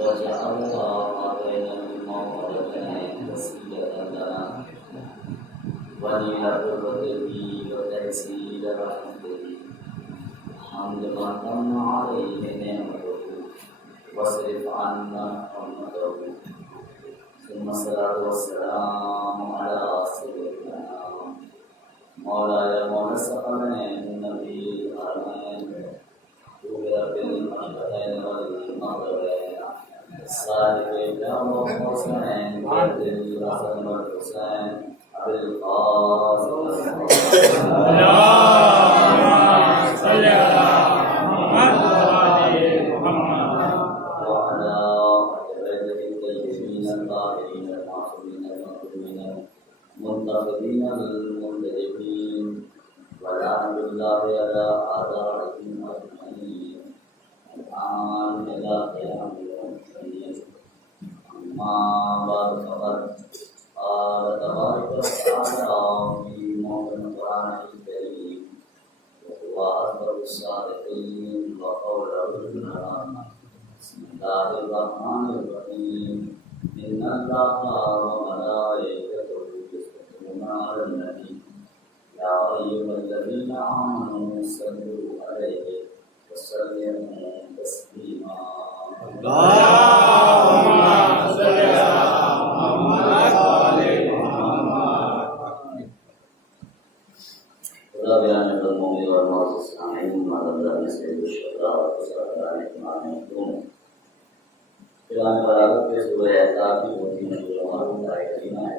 وجعلها ما بين الموضعين وسيلة لنا وليلة قدره وتيسير رحمته حمد من تم عليه نعمته واصرف عنا رحمته ثم الصلاة والسلام على سيدنا مولاي مولى الثقلين النبي الحرمين طول بالمشرقين والمغربين الصادق الإمام الحسين بعد الحسن والحسين أبي القاسم اللهم صل على محمد وعلى آله الطيبين الطاهرين المعصومين المظلومين المنتقدين المنتجبين والحمد لله على أعدائهم أجمعين الآن إلى قيام يوم الدين أما بعد فقد قال تبارك وتعالى في موضع القرآن الكريم وهو أكبر الصادقين وقوله الحق بسم الله الرحمن الرحيم إن الله وملائكته يصلون على النبي يا أيها الذين آمنوا صلوا عليه وسلموا تسليما اللهم صل على محمد وآل محمد. خدا بیان المؤمن والمعزز سامعین معذرت سید الشہداء والشہداء اجمعین. قرآن برابر کے سورہ احزاب کی بہت ہی مشہور معروف آیت کریمہ ہے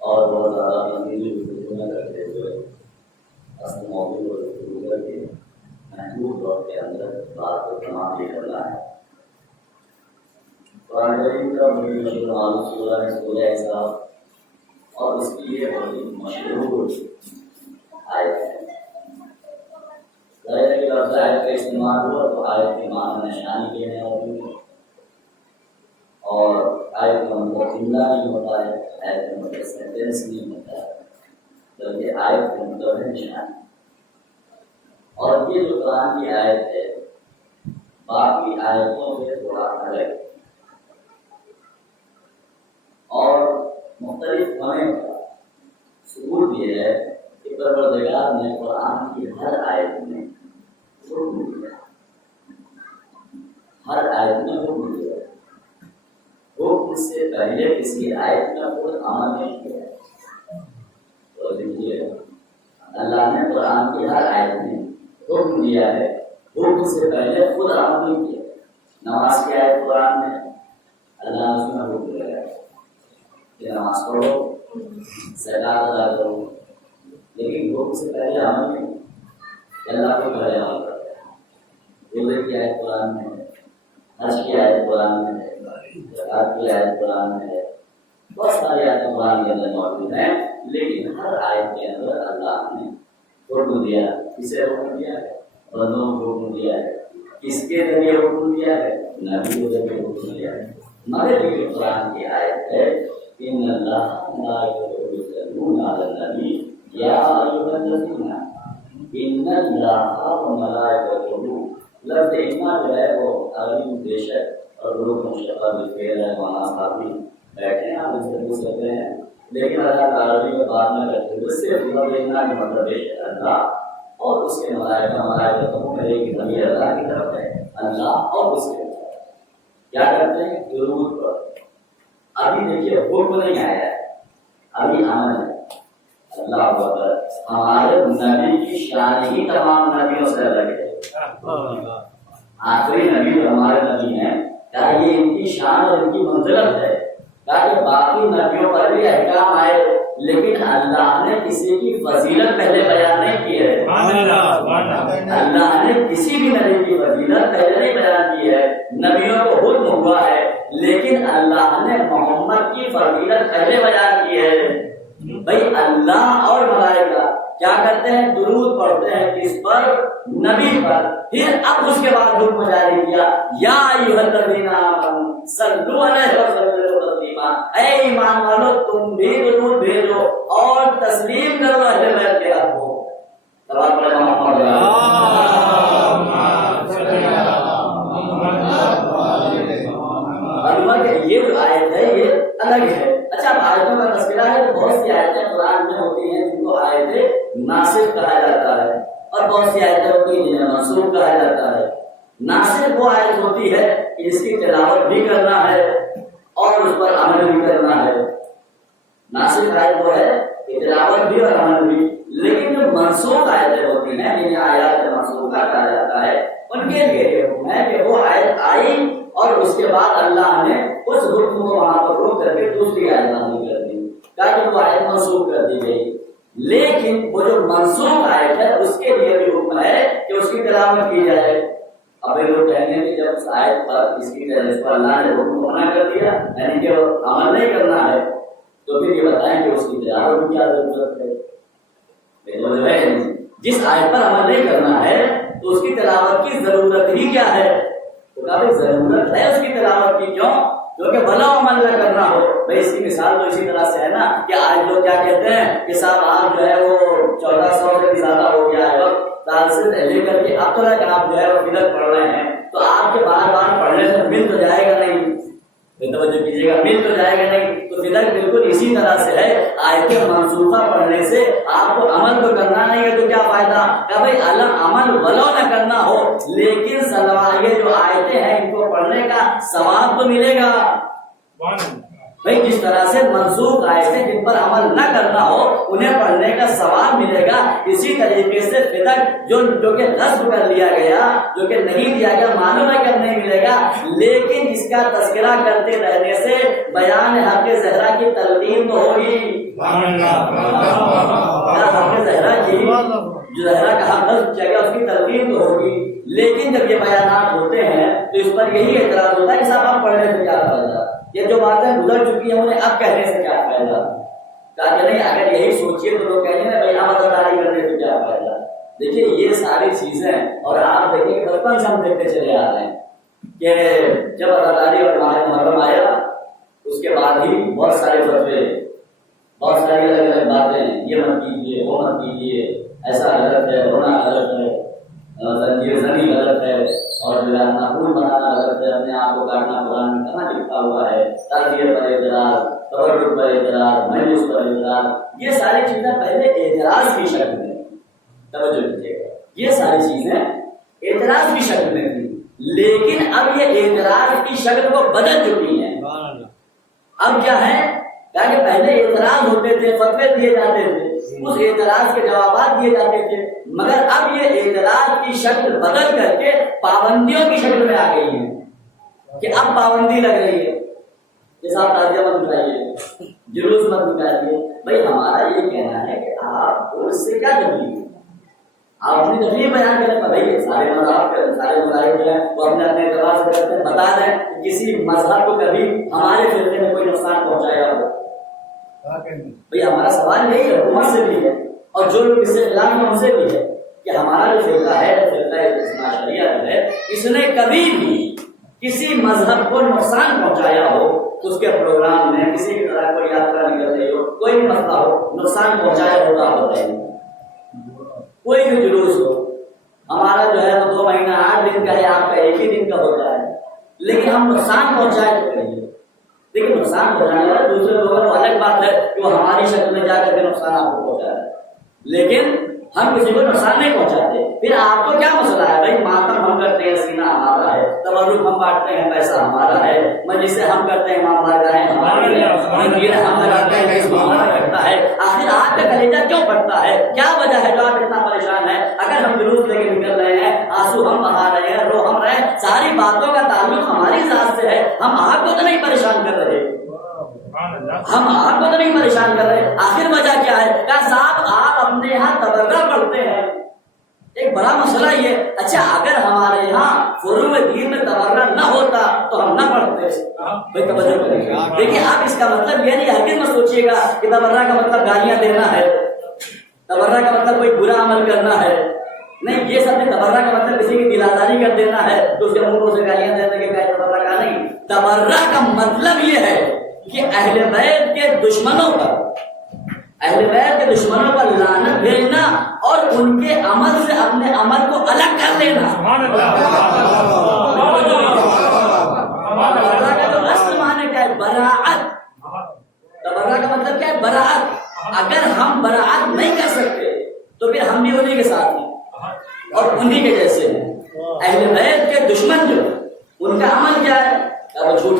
اور بہت زیادہ مزید گفتگو نہ کرتے ہوئے اصل موضوع کو گفتگو کر کے محدود وقت کے اندر بات کو تمام یہ کرنا ہے. قرآن کریم کا بڑی مشہور معروف سورہ ہے سورہ احزاب اور اس کی یہ بڑی مشہور آیت ہے. ظاہر ہے کہ لفظ آیت کا استعمال ہوا تو آیت کے معنی نشانی کے ہیں اور آیت کا مطلب جملہ نہیں ہوتا ہے، آیت کا مطلب سینٹینس نہیں ہوتا ہے، بلکہ آیت کا مطلب ہے نشانی. اور یہ جو قرآن کی آیت ہے باقی آیتوں سے تھوڑا الگ ہے اور مختلف ہونے کا ثبوت یہ ہے کہ پروردگار نے قرآن کی ہر آیت میں حکم دیا، ہر آیت میں حکم دیا. حکم سے پہلے کسی آیت میں خود عمل نہیں کیا ہے. تو دیکھیے اللہ نے قرآن کی ہر آیت میں حکم دیا ہے، حکم سے پہلے خود عمل نہیں کیا. نماز کی آیت قرآن میں اللہ نے اس میں حکم دیا ہے کہ نماز پڑھو، زکات ادا کرو، لیکن حکم سے پہلے عمل نہیں. اللہ کو پہلے عمل کرتے ہیں. روزے کی آیت قرآن میں ہے، حج کی آیت قرآن میں ہے، زکات کی آیت قرآن میں ہے، بہت ساری آیتیں قرآن کے اندر موجود ہیں. لیکن ہر آیت کے اندر اللہ نے حکم دیا. کسے حکم دیا ہے؟ بندوں کو حکم دیا ہے. کس کے ذریعے حکم دیا ہے؟ نبی کے ذریعے حکم دیا ہے. مگر یہ قرآن کی آیت ہے ان اللہ وملائکتہ یصلون علی النبی یا ایھا الذین ان اللہ وملائکتہ. لفظ ایمان جو ہے وہ عربی دیش ہے اور لوگ مشتقہ بالفعل ہے. وہاں صاحب بھی بیٹھے ہیں، آپ اس سے پوچھ سکتے ہیں، لیکن اللہ عربی میں بات نہ کرتے ہوئے صرف لفظ ایمان کا مطلب ہے اللہ اور اس کے ملائکہ. ملائکہ میں ایک ضمیر اللہ کی طرف ہے، اللہ اور اس کے کیا کرتے ہیں؟ درود پر. ابھی دیکھیے حکم نہیں آیا ہے، ابھی عمل ہے. اللہ اکبر. ہمارے نبی کی شان ہی تمام نبیوں سے الگ ہے. آخری نبی جو ہمارے نبی ہیں کیا یہ ان کی شان اور ان کی منزلت ہے؟ کیا یہ باقی نبیوں پر بھی احکام آئے لیکن اللہ نے کسی کی فضیلت پہلے بیان نہیں کی ہے. اللہ نے کسی بھی نبی کی فضیلت پہلے نہیں بیان کی ہے. نبیوں کو حکم ہوا ہے لیکن اللہ نے محمد کی فضیلت پہلے بیان کی ہے. بھائی اللہ اور ملائکہ کیا کرتے ہیں؟ درود پڑھتے ہیں کس پر؟ نبی پر. پھر اب اس کے بعد حکم جاری کیا یا ایھا الذین آمنوا صلوا علیہ وسلموا تسلیما. اے ایمان والو تم بھی درود بھیجو اور تسلیم کرو اہل بیت کے حق کو. اور یہ جو آیت ہے یہ الگ ہے. اچھا اب آیتوں کا تذکرہ ہے تو بہت سی آیتیں قرآن میں ہوتی ہیں جن کو آیتیں ناسخ کہا جاتا ہے اور بہت سی آیتیں ہوتی ہیں جنہیں منسوخ کہا جاتا ہے. ناسخ وہ آیت ہوتی ہے کہ جس کی تلاوت بھی کرنا ہے اور اس پر عمل بھی کرنا ہے. ناسخ آیت وہ ہے کہ تلاوت بھی اور عمل بھی. لیکن جو منسوخ آیتیں ہوتی ہیں جنہیں آیات منسوخہ کہا جاتا ہے ان کے لیے یہ حکم ہے کہ وہ آیت آئی اور اس کے بعد اللہ نے اس حکم کو وہاں پر روک کر کے دوسری آیت نازل کر دی تاکہ وہ آیت منسوخ کر دی گئی. لیکن وہ جو منسوخ آیت ہے اس کے لیے بھی حکم ہے کہ اس کی تلاوت کی جائے. اب یہ لوگ کہیں گے کہ جب اس آیت پر اس پر اللہ نے حکم کو منع کر دیا یعنی کہ عمل نہیں کرنا ہے تو پھر یہ بتائیں کہ اس کی تلاوت کی کیا ضرورت ہے. جو ہے جس آیت پر عمل نہیں کرنا ہے تو اس کی تلاوت کی ضرورت ہی کیا ہے. تو کافی ضرورت ہے اس کی تلاوت کی. کیوں؟ کیونکہ بھلا عمل نہ کرنا ہو. بھائی اس کی مثال تو اسی طرح سے ہے نا کہ آج لوگ کیا کہتے ہیں کہ صاحب آپ جو ہے وہ 1400 سے بھی زیادہ ہو گیا ہے سال سے لے کر کے اب تک آپ جو ہے وہ فلک پڑھ رہے ہیں تو آپ کے بار بار پڑھنے سے مل تو جائے گا نہیں. توجہ کیجیے گا, مل تو جائے گا نہیں. تو فلک بالکل اسی طرح سے ہے. آیتیں منسوخہ پڑھنے سے آپ کو عمل تو کرنا نہیں ہے تو کیا فائدہ. کہ بھائی عمل ولو نہ کرنا ہو لیکن یہ جو آیتیں ہیں ان کو پڑھنے کا ثواب تو ملے گا. بھائی جس طرح سے منسوخ آیتیں جن پر عمل نہ کرنا ہو انہیں پڑھنے کا ثواب ملے گا, اسی طریقے سے فدق جو کہ غصب کر لیا گیا, جو کہ نہیں دیا گیا, معلوم ہے کہ نہیں ملے گا, لیکن اس کا تذکرہ کرتے رہنے سے بیان حق زہرا کی تلقین تو ہوگی. حق زہرا کی جو زہرا کا حق غصب کیا گیا اس کی تلقین تو ہوگی. لیکن جب یہ بیانات ہوتے ہیں تو اس پر یہی اعتراض ہوتا ہے کہ صاحب آپ پڑھنے سے کیا فائدہ, یہ جو باتیں گزر چکی ہیں انہیں اب کہنے سے کیا فائدہ. کہا کہ نہیں, اگر یہی سوچیے تو لوگ کہیں گے بھائی آپ اداکاری کرنے سے کیا فائدہ. دیکھیے یہ ساری چیزیں اور آپ دیکھیں کہ بچپن سے ہم دیکھتے چلے آ رہے ہیں کہ جب اداکاری اور ماہ محرم آیا اس کے بعد ہی بہت سارے فتوے, بہت ساری الگ الگ باتیں, یہ مت کیجیے وہ مت کیجیے, ایسا غلط ہے, رونا غلط ہے, زنجیر زنی غلط ہے, اور جو ہے ناخن بنانا غلط ہے, اپنے آپ کو کاٹنا قرآن میں کہاں لکھا ہوا ہے, تعزیے پر اعتراض, تبرک پر اعتراض, مجلس پر اعتراض. یہ ساری چیزیں پہلے اعتراض کی شکل میں, توجہ دیجیے گا, یہ ساری چیزیں اعتراض کی شکل میں تھی, لیکن اب یہ اعتراض کی شکل کو بدل چکی ہیں. اب کیا ہے کہ پہلے اعتراض ہوتے تھے, فتوے دیے جاتے تھے, اس اعتراض کے جوابات دیے جاتے تھے, مگر اب یہ اعتراض کی شکل بدل کر کے پابندیوں کی شکل میں آ گئی ہے کہ اب پابندی لگ رہی ہے کہ صاحب تعزیہ مت نکالیے, جلوس مت نکالیے. بھائی ہمارا یہ کہنا ہے کہ آپ اس سے کیا تکلیف ہے, آپ اپنی تکلیف بیان کریں. بھائی سارے مذاہب جو ہیں وہ اپنے اعتبار سے کرتے ہیں, بتا دیں کسی مذہب کو کبھی ہمارے فرقے میں کوئی نقصان پہنچایا ہو. بھئی ہمارا سوال یہی ہے, حکومت سے بھی ہے اور جو لوگ اس سے خلاف ہیں ان سے بھی ہے کہ ہمارا جو فرقہ ہے, فرقہ اثنا شریعہ جو ہے, اس نے کبھی بھی کسی مذہب کو نقصان پہنچایا ہو, اس کے پروگرام میں کسی کی طرح کوئی یاترا نکل رہی ہو, کوئی بھی مسئلہ ہو, نقصان پہنچایا ہو تو آپ بتائیں. کوئی بھی جلوس ہو, ہمارا جو ہے وہ 2 مہینہ 8 دن کا ہے, آپ کا 1 ہی دن کا ہوتا ہے, لیکن ہم نقصان پہنچائے تو کہیے. لیکن نقصان پہنچانے والا دوسرے لوگوں کو الگ بات ہے کہ وہ ہماری شکل میں جا کر کے نقصان آپ کو پہنچا رہا ہے, لیکن ہم کسی کو نقصان نہیں پہنچاتے. پھر آپ کو کیا مسئلہ ہے بھائی, ماتم ہم کرتے ہیں سینہ ہمارا ہے, تبرک ہم بانٹتے ہیں پیسہ ہمارا ہے, مجلسیں ہم کرتے ہیں امام بارگاہیں ہماری ہیں, منزل ہم لگاتے ہیں اس کو ہمارا کرتا ہے. آخر آپ کا کلیجہ کیوں پڑتا ہے, کیا وجہ ہے جو آپ اتنا پریشان ہے؟ اگر ہم جلوس لے کے نکل رہے ہیں, آنسو ہم بہا رہے ہیں, رو ہم رہے ہیں, ساری باتوں کا تعلق ہماری ذات سے ہے, ہم آپ کو تو نہیں پریشان کر رہے, ہم آپ کو تو نہیں پریشان کر رہے. آخر وجہ کیا ہے؟ کہ صاحب آپ اپنے یہاں تبرہ پڑھتے ہیں, ایک بڑا مسئلہ یہ. اچھا اگر ہمارے یہاں فروع دین میں تبرہ نہ ہوتا تو ہم نہ پڑھتے. بھائی توجہ کریے, دیکھیے آپ اس کا مطلب یہ نہیں, ہرگز مت سوچیے گا کہ تبرہ کا مطلب گالیاں دینا ہے, تبرہ کا مطلب کوئی برا عمل کرنا ہے. نہیں, یہ سب نے تبرہ کا مطلب کسی کی دل آزاری کر دینا ہے تو اس کے منہ سے گالیاں دینے کے تبرہ کا نہیں. تبرہ کا مطلب یہ ہے کہ اہل بیت کے دشمنوں پر, اہل بیت کے دشمنوں پر لعنت بھیجنا اور ان کے عمل سے اپنے عمل کو الگ کر لینا. تبرہ کا جو اصل معنی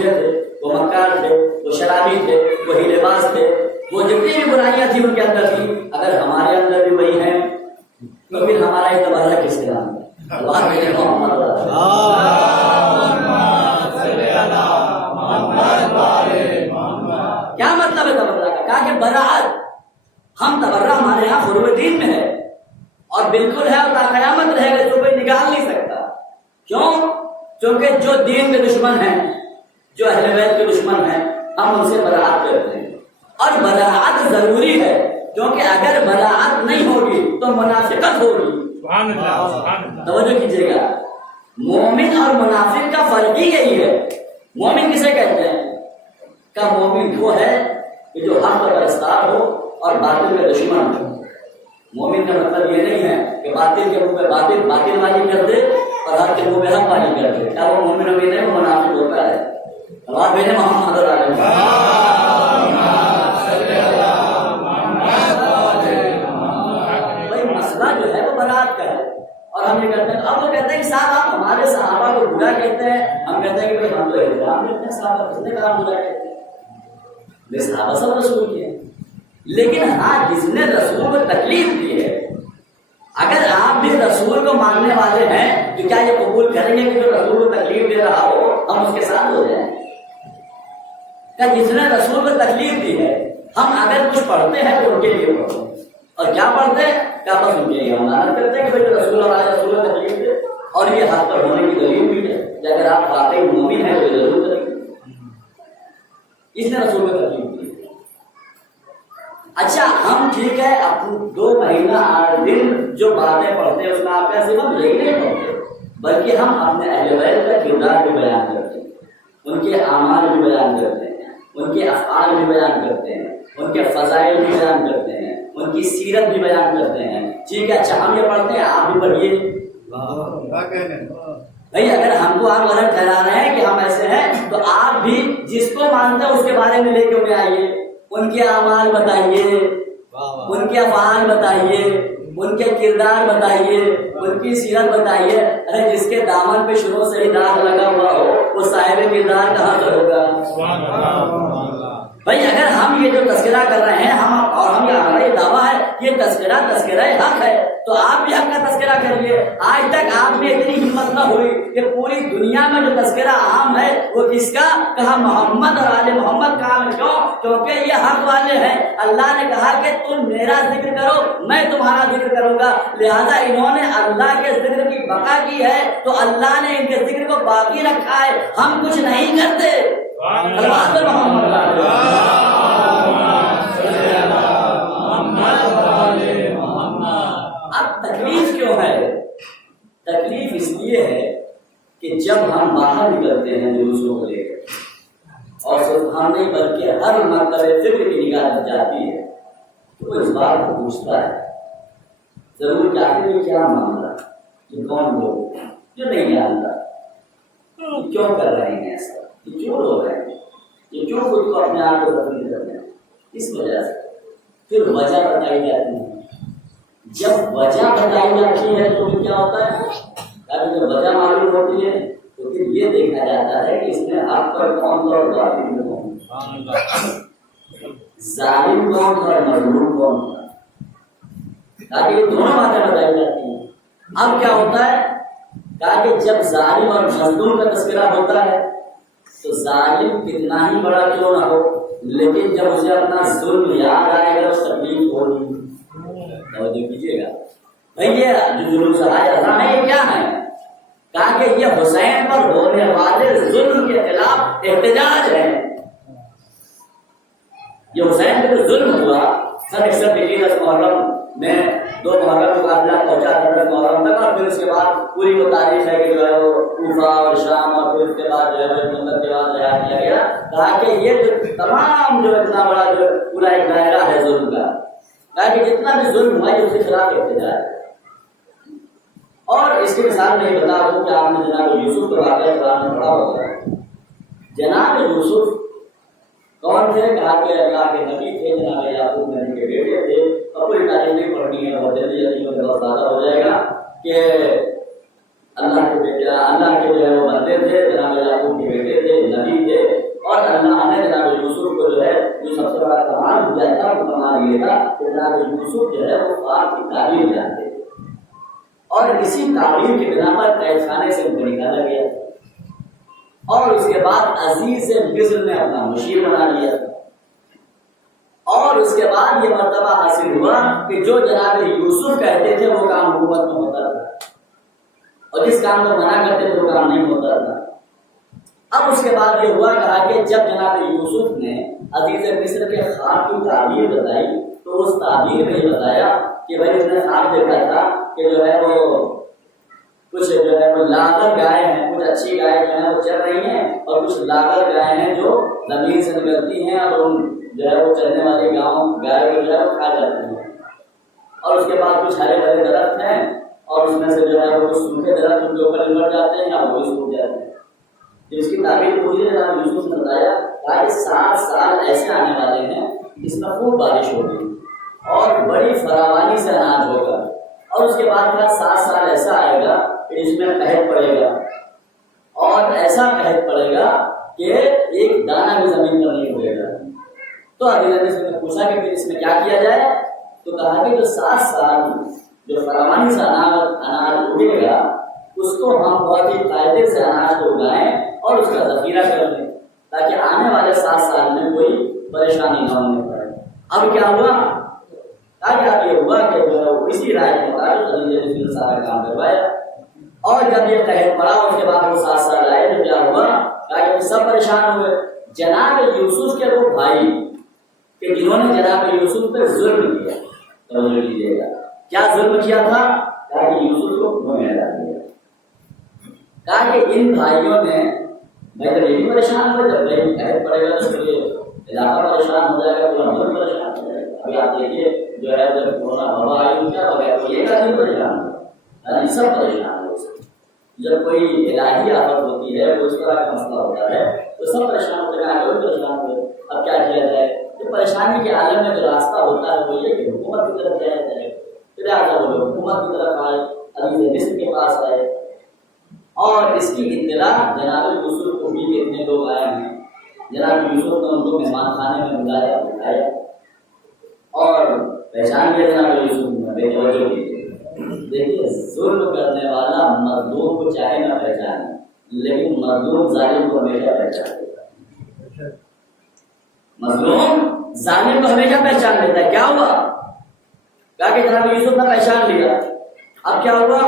جھوٹے تھے، وہ مکار تھے، وہ شرابی تھے، وہ ہیلے باز تھے، وہ جتنی بھی برائیاں تھیں ان کے اندر تھی، اگر ہمارے اندر بھی وہی ہیں تو پھر ہمارا یہ تباہ کس کے نام ہے؟ اللہ میرے محمد کیا مطلب ہے تبرہ کا؟ کہا کہ براعت، ہم تبرہ ہمارے یہاں فروع دین میں ہے اور بالکل ہے اور تا قیامت رہے گا، جو کوئی نکال نہیں سکتا۔ کیوں؟ کیونکہ جو دین کے دشمن ہیں، جو اہل بیت کے دشمن ہیں، ہم ان سے براعت کرتے ہیں، اور براعت ضروری ہے، کیونکہ اگر براعت نہیں ہوگی تو منافقت ہوگی۔ توجہ کیجیے گا، مومن اور منافق کا فرق ہی یہی ہے۔ مومن کسے کہتے ہیں؟ کہ مومن وہ ہے کہ جو حق کا پرستار ہو اور باطل کا دشمن ہو۔ مومن کا مطلب یہ نہیں ہے کہ باطل کے منہ پہ باطل والی کر دے اور حق کے منہ پہ حق والی کر دے، کیا وہ مومن امین ہے؟ وہ منافق ہوتا ہے۔ اللہ میرے محمد بھائی مسئلہ جو ہے وہ برات کا ہے، اور ہم یہ کہتے ہیں، اب وہ کہتے ہیں کہ صاحب آپ ہمارے صحابہ کو برا کہتے ہیں، ہم کہتے ہیں کہ بھائی ہم تو احترام کرتے ہیں صحابہ، کس نے کہا برا کہتے ہیں؟ یہ صحابہ سب رسول کی ہیں، لیکن ہاں جس نے رسول کو تکلیف دی ہے، اگر آپ بھی رسول کو ماننے والے ہیں تو کیا یہ قبول کریں گے کہ جو رسول کو تکلیف دے رہا ہو ہم اس کے ساتھ ہو جائیں؟ کہ جس نے رسول کو تکلیف دی ہے، ہم اگر کچھ پڑھتے ہیں تو ان کے لیے پڑھتے ہیں، اور کیا پڑھتے ہیں؟ کیا بس ان کے لیے ہم مانت کرتے ہیں کہ بھائی رسول اور رسول کو تکلیف دے، اور یہ حق پر ہونے کی دلیل بھی ہے کہ اگر آپ واقعی مومن ہیں تو ضرور کریں گے، اس نے رسول کو تکلیف دی۔ اچھا ہم ٹھیک ہے، اب 2 مہینہ 8 دن جو باتیں پڑھتے ہیں اس میں آپ کا صرف ہم یہی نہیں پڑھتے، بلکہ ہم اپنے اہل بیت کا کردار بھی بیان کرتے ہیں، ان کے اعمال بھی بیان کرتے ہیں، ان کے افعال بھی بیان کرتے ہیں، ان کے فضائل بھی بیان کرتے ہیں، ان کی سیرت بھی بیان کرتے ہیں۔ ٹھیک ہے، اچھا ہم یہ پڑھتے ہیں، آپ بھی پڑھیے بھائی۔ اگر ہم کو آپ غلط ٹھہرا رہے ہیں کہ ہم ایسے ہیں تو آپ بھی جس کو مانتے ہیں اس کے بارے میں لے کے انہیں آئیے، ان کے اعمال بتائیے، ان کے افعال بتائیے، ان کے کردار بتائیے، ان کی سیرت بتائیے۔ ارے جس کے دامن پہ شروع سے ہی داغ لگا ہوا ہو وہ صاحب کردار کہاں سے ہوگا؟ بھائی اگر ہم یہ جو تذکرہ کر رہے ہیں اور ہم ہمارا یہ دعویٰ ہے یہ تذکرہ حق ہے، تو آپ بھی حق کا تذکرہ کریے۔ آج تک آپ میں اتنی ہمت نہ ہوئی کہ پوری دنیا میں جو تذکرہ عام ہے وہ کس کا؟ کہا محمد اور آل محمد کا۔ کیوں؟ کیونکہ یہ حق والے ہیں۔ اللہ نے کہا کہ تم میرا ذکر کرو میں تمہارا ذکر کروں گا، لہذا انہوں نے اللہ کے ذکر کی بقا کی ہے تو اللہ نے ان کے ذکر کو باقی رکھا ہے، ہم کچھ نہیں کرتے۔ اب تکلیف کیوں ہے؟ تکلیف اس لیے ہے کہ جب ہم باہر نکلتے ہیں جلوسوں کو لے کر، اور صرف ہم نہیں بلکہ ہر مرتبہ فکر کی نگاہ جاتی ہے تو اس بات کو پوچھتا ہے ضرور چاہتے ہیں کیا معاملہ، یہ کون لوگ جو نہیں جانتا، یہ کیوں کر رہے ہیں ایسا، یہ کیوں ہو رہے ہیں، یہ کیوں خود کو اپنے آپ کو تبدیل کر رہے ہیں، اس وجہ سے پھر وجہ بتائی جاتی ہے۔ جب وجہ بتائی جاتی ہے تو پھر کیا ہوتا ہے؟ جب وجہ معلوم ہوتی ہے تو پھر یہ دیکھا جاتا ہے کہ اس میں حق پر کون تھا اور باطل میں کون تھا، ظالم کون تھا اور مظلوم کون تھا، تاکہ یہ دونوں باتیں بتائی جاتی ہیں۔ اب کیا ہوتا ہے؟ کہا کہ جب ظالم اور مظلوم کا تذکرہ ہوتا ہے تو ظالم کتنا ہی بڑا کیوں نہ ہو، لیکن جب اسے اپنا ظلم یاد آئے گا اس تکلیف ہوگی۔ توجہ کیجیے گا بھائی، یہ جو جلوس ہے یہ کیا ہے؟ کہا کہ یہ حسین پر ہونے والے ظلم کے خلاف احتجاج ہے۔ یہ حسین پہ جو ظلم ہوا سن 161 محرم میں 2 محرم کو قافلہ پہنچا 10 محرم تک، اور پھر اس کے بعد پوری وہ تاریخ ہے کہ جو ہے وہ کوفہ اور شام، اور پھر اس کے بعد جو ہے وہ مندر کے بعد رہا کیا گیا۔ کہا کہ یہ جو تمام جو اتنا بڑا جو پورا ایک دائرہ ہے ظلم کا، کہا کہ جتنا بھی ظلم ہوا ہے اس کے خلاف احتجاج ہے۔ اور اس کی مثال میں یہ بتا دوں کہ آپ نے جناب یوسف کا واقعہ قرآن میں پڑھا ہوگا۔ جناب یوسف کون تھے؟ کہا کہ اللہ کے نبی تھے، جناب یعقوب نبی کے بیٹے تھے، اور پوری تاریخ نہیں پڑھنی ہے، بہت جلدی میں بہت زیادہ ہو جائے گا کہ اللہ کے بیٹے، اللہ کے جو ہے وہ بندے تھے، جناب یعقوب کے بیٹے تھے، نبی تھے، فرق بنا دیا تھا کہ جناب یوسف جو ہے وہ خواب کی تعبیر جانتے تھے، اور اسی تعبیر کے بنا پر قید خانے سے ان کو نکالا گیا، اور اس کے بعد عزیز مصر نے اپنا مشیر بنا لیا، اور اس کے بعد یہ مرتبہ حاصل ہوا کہ جو جناب یوسف کہتے تھے وہ کام حکومت میں ہوتا تھا، اور جس کام کو منع کرتے تھے وہ کام نہیں ہوتا تھا۔ اب اس کے بعد یہ ہوا کہا کہ جب جناب یوسف نے عزیز مصر کے خواب کی تعبیر بتائی تو اس تعبیر میں یہ بتایا کہ بھائی اس نے خواب دیکھا تھا کہ جو ہے وہ کچھ جو ہے وہ لاغر گائے ہیں، کچھ اچھی گائے جو ہیں وہ چل رہی ہیں، اور کچھ لاغر گائے ہیں جو زمین سے نکلتی ہیں اور ان جو ہے وہ چلنے والی گائے کو جو ہے وہ کھا جاتی ہیں، اور اس کے بعد کچھ ہرے بھرے درخت ہیں اور اس میں سے جو ہے وہ کچھ سوکھے درخت ان کے اوپر نمٹ جاتے ہیں یا وہ بھی سوکھ جاتے ہیں۔ جس کی تعبیر پوری جناب یوسف نے بتایا کہ 7 سال ایسے آنے والے ہیں جس میں خوب بارش ہوگی اور بڑی فراوانی سے اناج ہوگا، اور اس کے بعد 7 سال ایسا آئے گا کہ جس میں قحط پڑے گا، اور ایسا قحط پڑے گا کہ ایک دانہ بھی زمین پر نہیں ہوئے گا۔ تو عزیز مصر نے پوچھا کہ پھر اس میں کیا کیا جائے، تو کہا کہ جو 7 سال جو فراوانی سے اناج اگے گا اس کو ہم بہت ہی قاعدے سے اناج کو اگائیں اور اس کا ذخیرہ کر لیں تاکہ آنے والے 7 سال میں کوئی پریشانی نہ ہونے پڑے۔ اب کیا ہوا؟ اب یہ ہوا کہ جو اسی رائے کے مطابق عزیز مصر نے سارا کام کروایا، اور جب یہ قحط پڑا اس کے بعد وہ 7 سال آئے تو کیا ہوا کہ سب پریشان ہوئے۔ جناب یوسف کے وہ بھائی کہ جنہوں نے جناب یوسف پہ ظلم کیا، توجہ کیجیے گا، کیا ظلم کیا تھا؟ کہ یوسف کو کنویں میں ڈال دیا۔ کہا کہ ان بھائیوں نے میں تو یہی پریشان ہوا، جب کہیں قحط پڑے گا تو پھر علاقہ پریشان ہو جائے گا، پورا ملک پریشان ہو جائے گا۔ ابھی آپ دیکھیے جو ہے جب کورونا وبا آئی کیا ہو گیا تو ایک آدمی پریشان ہوا، یعنی سب پریشان ہو۔ جب کوئی الہی آفت ہوتی ہے، کوئی اس طرح کا مسئلہ ہوتا ہے تو سب پریشان ہوتے ہیں، آگے بھی پریشان ہوئے۔ اب کیا کیا جائے؟ تو پریشانی کے عالم میں جو راستہ ہوتا ہے وہ یہ کہ حکومت کی طرف جایا جائے، پھر آگے وہ لوگ حکومت کی طرف آئے، عزیز مصر کے پاس آئے، اور اس کی اطلاع جناب یوسف کو بھی کہ اتنے لوگ آئے ہیں۔ جناب یوسف نے ان کو مہمان خانے میں بلایا، بٹھایا اور پہچان کیا جناب یوسف نے بے توجہ کی۔ دیکھیے ظلم کرنے والا مظلوم کو چاہے نہ پہچانے، لیکن مظلوم ظالم کو ہمیشہ پہچان لیتا ہے۔ مظلوم ظالم کو ہمیشہ پہچان لیتا ہے۔ کیا ہوا؟ کہا کہ جناب یوسف نے پہچان لیا۔ اب کیا ہوا؟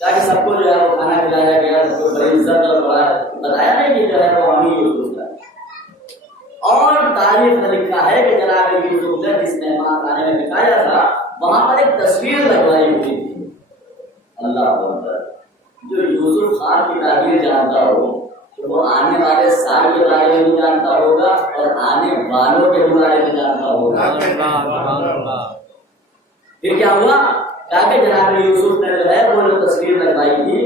کہا کہ سب کو جو ہے وہ کھانا کھلایا گیا، سب کو بڑی عزت اور بڑا بتایا نہیں کہ جو ہے وہ ہم ہی یوسف کا۔ اور تاریخ میں لکھا ہے کہ جناب یوسف نے جس مہمان خانے میں بٹھایا تھا وہاں پر ایک تصویر لگوائی ہوئی تھی۔ اللہ اکبر! جو یوسف خواب کی تعبیر جانتا ہو تو وہ آنے والے سال کے بارے میں بھی جانتا ہوگا اور آنے والوں کے بارے میں جانتا ہوگا۔ پھر کیا ہوا؟ کہا کہ جناب یوسف نے جو ہے وہ جو تصویر لگوائی تھی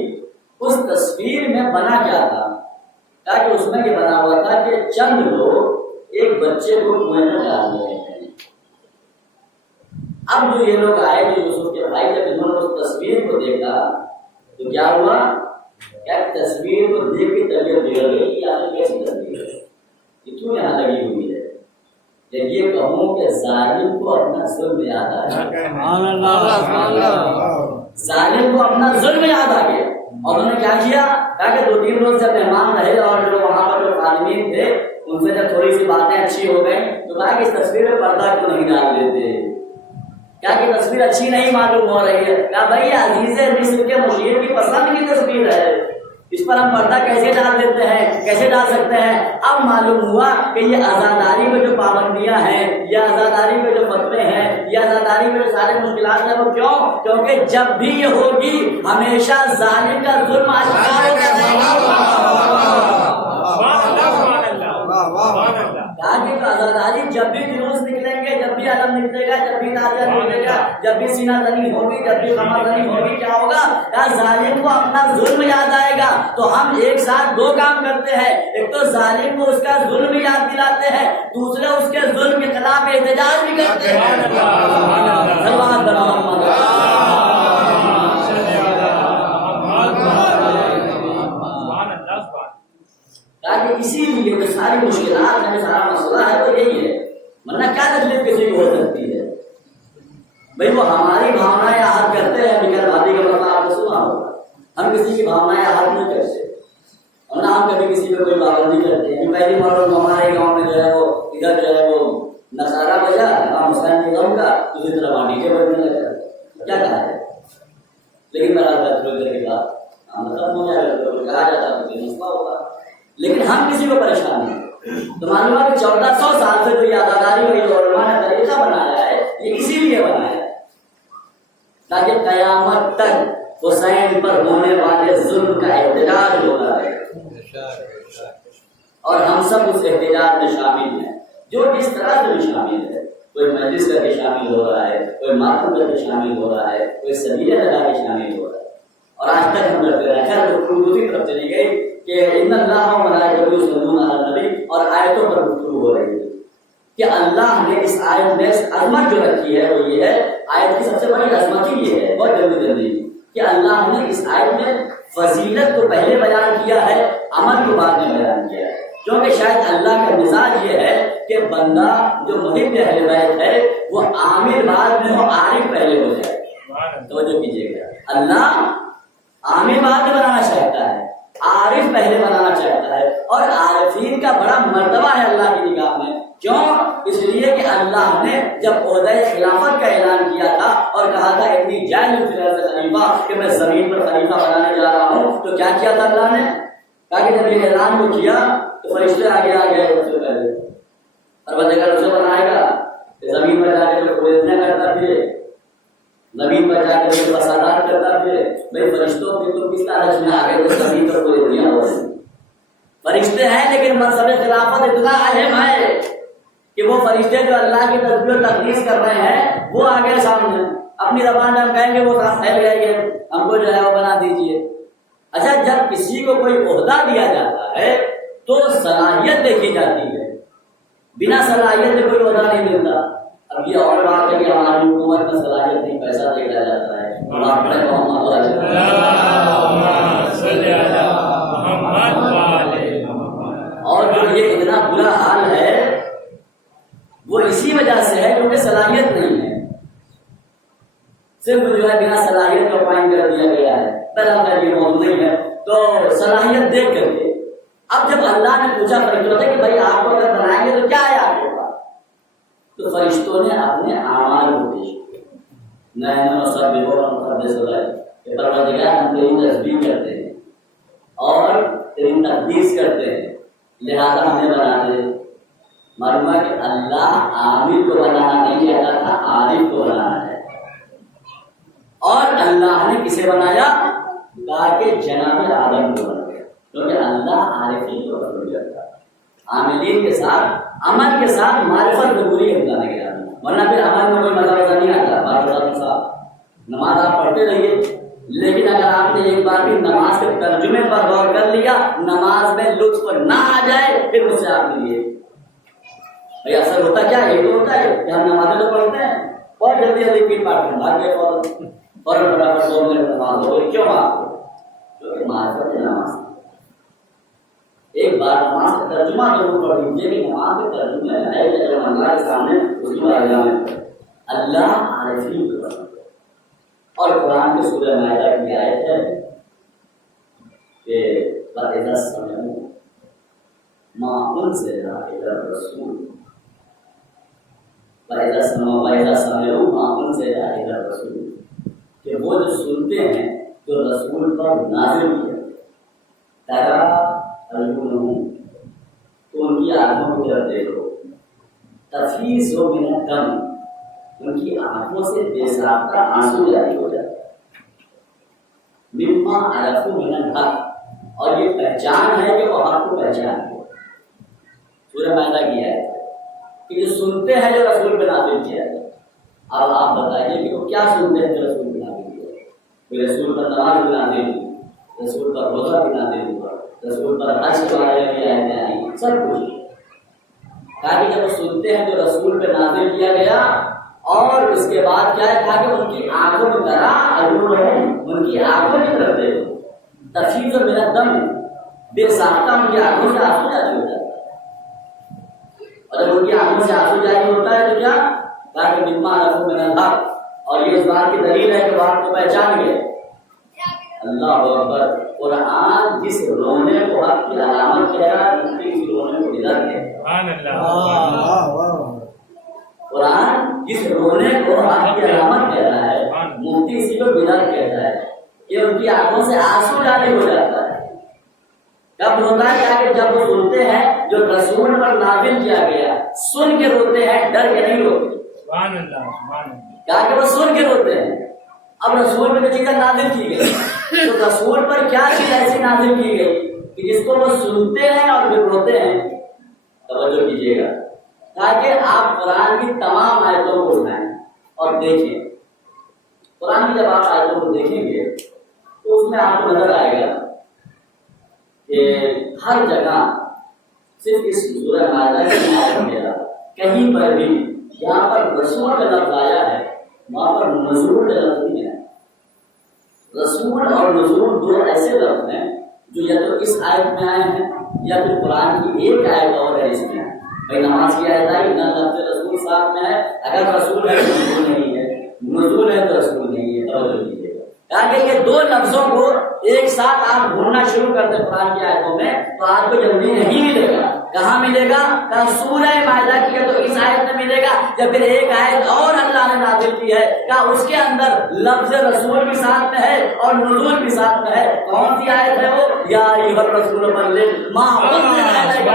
اس تصویر میں بنا کیا تھا؟ کہا کہ اس میں یہ بنا ہوا تھا کہ چند لوگ ایک بچے کو کنویں میں ڈال رہے ہیں۔ اب جو یہ لوگ آئے جو یوسف کے بھائی، جب انہوں نے اس تصویر کو دیکھا تو کیا ہوا؟ کیا تصویر کو دیکھ کے طبیعت بگڑ گئی کہ آپ کیسی تصویر ہے، یہ کیوں یہاں لگی ہوئی ہے؟ جب یہ کہوں کہ ظالم کو اپنا ظلم یاد آ گیا، ظالم کو اپنا ظلم یاد آ گیا، اور انہوں نے کیا کیا؟ کہا کہ 2-3 روز جب مہمان رہے اور جو وہاں پر جو خادمین تھے ان سے جب تھوڑی سی باتیں اچھی ہو گئی تو کہا کہ اس تصویر میں پردہ کیوں نہیں ڈال دیتے؟ کیا کہ تصویر اچھی نہیں معلوم ہو رہی ہے؟ کہا بھائی عزیز مصر کے مشیر کی پسند کی تصویر ہے، اس پر ہم پردہ کیسے ڈال دیتے ہیں، کیسے ڈال سکتے ہیں؟ اب معلوم ہوا کہ یہ آزاداری میں جو پابندیاں ہیں، یہ آزاداری میں جو فتوے ہیں، یہ آزاداری میں جو سارے مشکلات ہیں وہ کیوں؟ کیونکہ جب بھی یہ ہوگی ہمیشہ ظالم کا ظلم آشکار ہوگا۔ آزاداری جب بھی جلوس نکلیں گے، جب بھی علم نکلے گا، جب بھی تاجر نکلے گا، جب بھی سینہ زنی ہوگی، جب بھی خمر زنی ہوگی، کیا ہوگا؟ ظالم کو اپنا ظلم یاد آئے گا۔ تو ہم ایک ساتھ 2 کام کرتے ہیں، ایک تو ظالم کو اس کا ظلم یاد دلاتے ہیں، دوسرے اس کے ظلم کے خلاف احتجاج بھی کرتے ہیں۔ اسی لیے جو ساری مشکلات ہے، سارا مسئلہ ہے وہ یہی ہے ورنہ کیا تکلیف کسی کو ہو سکتی ہے؟ بھائی وہ ہماری بھاونائیں آہت کرتے ہیں، بغیر بھابھی کا مسئلہ آپ نے سنا ہوگا، ہم کسی کی بھاونائیں آہت نہیں کرتے، اور نہ ہم کبھی کسی پہ کوئی پابندی کرتے ہیں۔ پہلی معلوم ہمارے گاؤں میں جو ہے وہ ادھر جو ہے وہ نصارہ بجا امام حسین کے غم کا، دوسری طرف وہاں ڈی جے بجنے لگا، کیا کہا ہے؟ لیکن میرا کر کے بعد ختم ہو جائے گا، کہا جاتا ہے کہ مسئلہ ہوگا، لیکن ہم کسی کو پریشان نہیں۔ تو معلوم ہے کہ 1400 سال سے جو یہ آزاداری اور یہ علماء نے طریقہ بنایا ہے، یہ اسی لیے بنایا ہے تاکہ قیامت تک حسین پر ہونے والے ظلم کا احتجاج ہوتا رہے، اور ہم سب اس احتجاج میں شامل ہیں، جو جس طرح سے بھی شامل ہے۔ کوئی مجلس کر کے شامل ہو رہا ہے، کوئی ماتم کر کے شامل ہو رہا ہے، کوئی سبیلے لگا کے شامل ہو رہا ہے، اور آج تک ہم کرتے رہے۔ خیر دوسری طرف چلی گئی کہ ان اللہ و ملائکتہ یصلون علی النبی، اور آیتوں پر گفتگو ہو رہی ہے کہ اللہ نے اس آیت میں عظمت جو رکھی ہے وہ یہ ہے، آیت کی سب سے بڑی عظمت ہی یہ ہے، بہت جلدی کہ اللہ نے اس آیت میں فضیلت کو پہلے بیان کیا ہے، عمل کو بعد میں بیان کیا ہے، کیونکہ شاید اللہ کا مزاج یہ ہے کہ بندہ جو محب اہل بیت ہے وہ عامل بعد میں ہو، عارف پہلے ہو جائے۔ توجہ کیجیے گا، اللہ عامل بعد میں بنانا چاہتا ہے، عارف پہلے بنانا چاہتا ہے، اور عارفین کا بڑا مرتبہ ہے اللہ کی نگاہ میں۔ کیوں؟ اس لیے کہ اللہ نے جب عہدہ خلافت کا اعلان کیا تھا اور کہا تھا اتنی جائز خلیفہ کہ میں زمین پر خلیفہ بنانے جا رہا ہوں، تو کیا کیا تھا اللہ نے؟ کہا کہ جب یہ اعلان کو کیا تو فرشتے آگے آ گئے اس سے پہلے، اور بندے کا اسے بنائے گا زمین پر جا کے جو کوئزنے کرتا پھر، زمین پر جا کے جو فسادات کرتا پھر، بھائی فرشتوں کی تو کس طرح میں آ گئے تو زمین پر کوئی دنیا ہو رہی، فرشتے ہیں لیکن منصب خلافت اتنا اہم ہے کہ وہ فرشتے جو اللہ کی تسبیح و تقدیس کر رہے ہیں وہ آگے سامنے اپنی زبان میں ہم کہیں گے وہ پھیل جائے گی، ہم کو جو ہے وہ بنا دیجیے۔ اچھا، جب کسی کو کوئی عہدہ دیا جاتا ہے تو صلاحیت دیکھی جاتی ہے، بنا صلاحیت سے کوئی عہدہ نہیں ملتا۔ اب یہ اور بات ہے کہ ہماری حکومت میں صلاحیت نہیں، پیسہ دیکھا جاتا ہے، اور جو یہ اتنا برا حال ہے وہ اسی وجہ سے ہے کیونکہ صلاحیت نہیں ہے، صرف جو ہے بنا صلاحیت کا اپوائنٹ کر دیا گیا ہے، پہلا یہ موضوع نہیں ہے، تو صلاحیت دیکھ کر کے اب جب اللہ نے پوچھا فرشتوں سے کہ بھائی آپ کو اگر بنائیں گے تو کیا ہے آپ کے پاس، تو فرشتوں نے اپنے اعمال کو پیش کیا، پروردگار ہم تیری تسبیح کرتے ہیں اور تیری تقدیس کرتے ہیں، لہذا ہمیں بنا دے۔ معلوم ہے کہ اللہ عامل کو بنانا نہیں چاہتا تھا، عارف کو بنانا ہے، اور اللہ نے کسے بنایا؟ کہا کہ جناب آدم کو بنایا، کیونکہ اللہ عارفین کو بنا ہے، عاملین کے ساتھ عمل کے ساتھ معرفت ضروری ہے بتانے کے لیے، ورنہ پھر عمل میں کوئی مزہ نہیں آتا۔ نماز آپ پڑھتے رہیے، لیکن اگر آپ نے ایک بار بھی نماز کے ترجمے پر غور کر لیا، نماز میں لطف نہ آ جائے پھر اس سے آپ لیے بھائی اثر ہوتا کیا ہے؟ یہ تو ہوتا ہے کہ ہم نمازیں تو پڑھتے ہیں اور جلدی جلدی پیٹ پاٹ کر بھاگ گئے، فوراً فٹافٹ 2 منٹ نماز ہو گئی، کیوں آپ کو؟ کیونکہ معرفت ہے نماز، ایک بار نماز کا ترجمہ ضرور پڑھ لیجیے کہ نماز کے ترجمے ہے کہ جب اللہ کے سامنے اس کی بارگاہ میں اللہ عارفین کو بناتا ہے۔ اور قرآن کے سورہ مائدہ کی آیت ہے کہ وَإِذَا سَمِعُوا مَا أُنزِلَ إِلَى الرَّسُولِ وَإِذَا سَمِعُوا مَا أُنزِلَ إِلَى الرَّسُولِ، کہ وہ جو سنتے ہیں جو رسول پر نازل کیا، تَرَىٰ أَعْيُنَهُمْ، تو ان کی آنکھوں کی طرف دیکھو، تَفِيضُ مِنَ الدَّمْعِ، ان کی آنکھوں سے بے ساختہ آنسو جاری ہو جاتا ہے، مما عرفوا من الحق، اور یہ پہچان ہے کہ وہ حق کو پہچان ہے۔ سورہ مائدہ کی ہے کہ جو سنتے ہیں جو رسول پہ نازل کیا ہے۔ اب آپ بتائیے کہ وہ کیا سنتے ہیں جو رسول پہ نازل کیا ہے؟ کوئی رسول پر نماز بھی نازل ہوئی، رسول پر روزہ بھی نازل ہوا، رسول پر حج کے بارے میں بھی آیتیں آئی، سب کچھ، تاکہ جب وہ سنتے ہیں جو رسول پہ نازل کیا گیا، اور اس کے بعد کیا ہے؟ تاکہ ان کی آنکھوں کی طرح ان کی آنکھوں کی طرف دیکھو، تفیض من الدم، بے ساختہ ان کی آنکھوں سے آنسو جاری ہو جاتا ہے۔ اور جب ان کی آنکھوں سے آنسو جاری ہوتا ہے تو کیا کہا کہ مما عرفوا من الحق، اور یہ اس بات کی دلیل ہے کہ وہ حق کو پہچان گئے۔ اللہ اکبر۔ قرآن جس رونے کو حق کی علامت کہہ رہا ہے اس رونے کو بدعت کہہ رہا ہے۔ قرآن جس رونے کو حق کی علامت کہہ رہا ہے مفتی اسی کو بدعت کہتا ہے کہ ان کی آنکھوں سے آنسو جاری ہو جاتا ہے۔ کب ہوتا ہے کیا کہ جب وہ سنتے ہیں جو رسول پر نازل کیا گیا، سن کے روتے ہیں، ڈر کے نہیں روتے۔ سبحان اللہ، سبحان اللہ۔ کیا کہ وہ سن کے روتے ہیں۔ اب رسول پر جو چیزیں نازل کی گئی تو رسول پر کیا چیز ایسی نازل کی گئی کہ جس کو وہ سنتے ہیں اور پھر روتے ہیں؟ توجہ کیجیے گا تاکہ آپ قرآن کی تمام آیتوں کو اٹھائیں اور دیکھیں۔ قرآن کی جب آپ آیتوں کو دیکھیں گے تو اس میں آپ کو نظر آئے گا کہ ہر جگہ صرف اس سورہ مائدہ کی آیت میں کہیں پر بھی جہاں پر رسول کا لفظ آیا ہے وہاں پر نزول کا لفظ نہیں ہے۔ رسول اور نزول دو ایسے لفظ ہیں جو یا تو اس آیت میں آئے ہیں یا پھر قرآن کی ایک آیت اور ہے اس میں۔ بھائی نماز کی آیت آئی نہ لفظ رسول ساتھ میں ہے، اگر رسول ہے تو نزول نہیں ہے، نزول ہے تو رسول نہیں ہے۔ توجہ کیجیے گا تاکہ یہ دو لفظوں کو ایک ساتھ آپ ڈھونڈنا شروع کر دیں قرآن کی آیتوں میں تو آپ کو جلدی نہیں ملے گا۔ کہاں ملے گا؟ کہاں سورہ مائدہ کی ہے تو اس آیت میں ملے گا، یا پھر ایک آیت اور اللہ نے نازل کی ہے کہا اس کے اندر لفظ رسول بھی ساتھ میں ہے اور نزول بھی ساتھ میں ہے۔ کون سی آیت ہے وہ؟ یا ایھا الرسول بلغ ما انزل